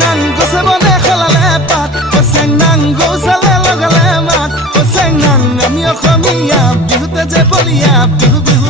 নাং গছে বনে খলালে পাত চেং নাং গৌচালে লগালে মাত চেং নাং আমি অসমীয়া বিহুতে যে বলিয়া বিহু বিহু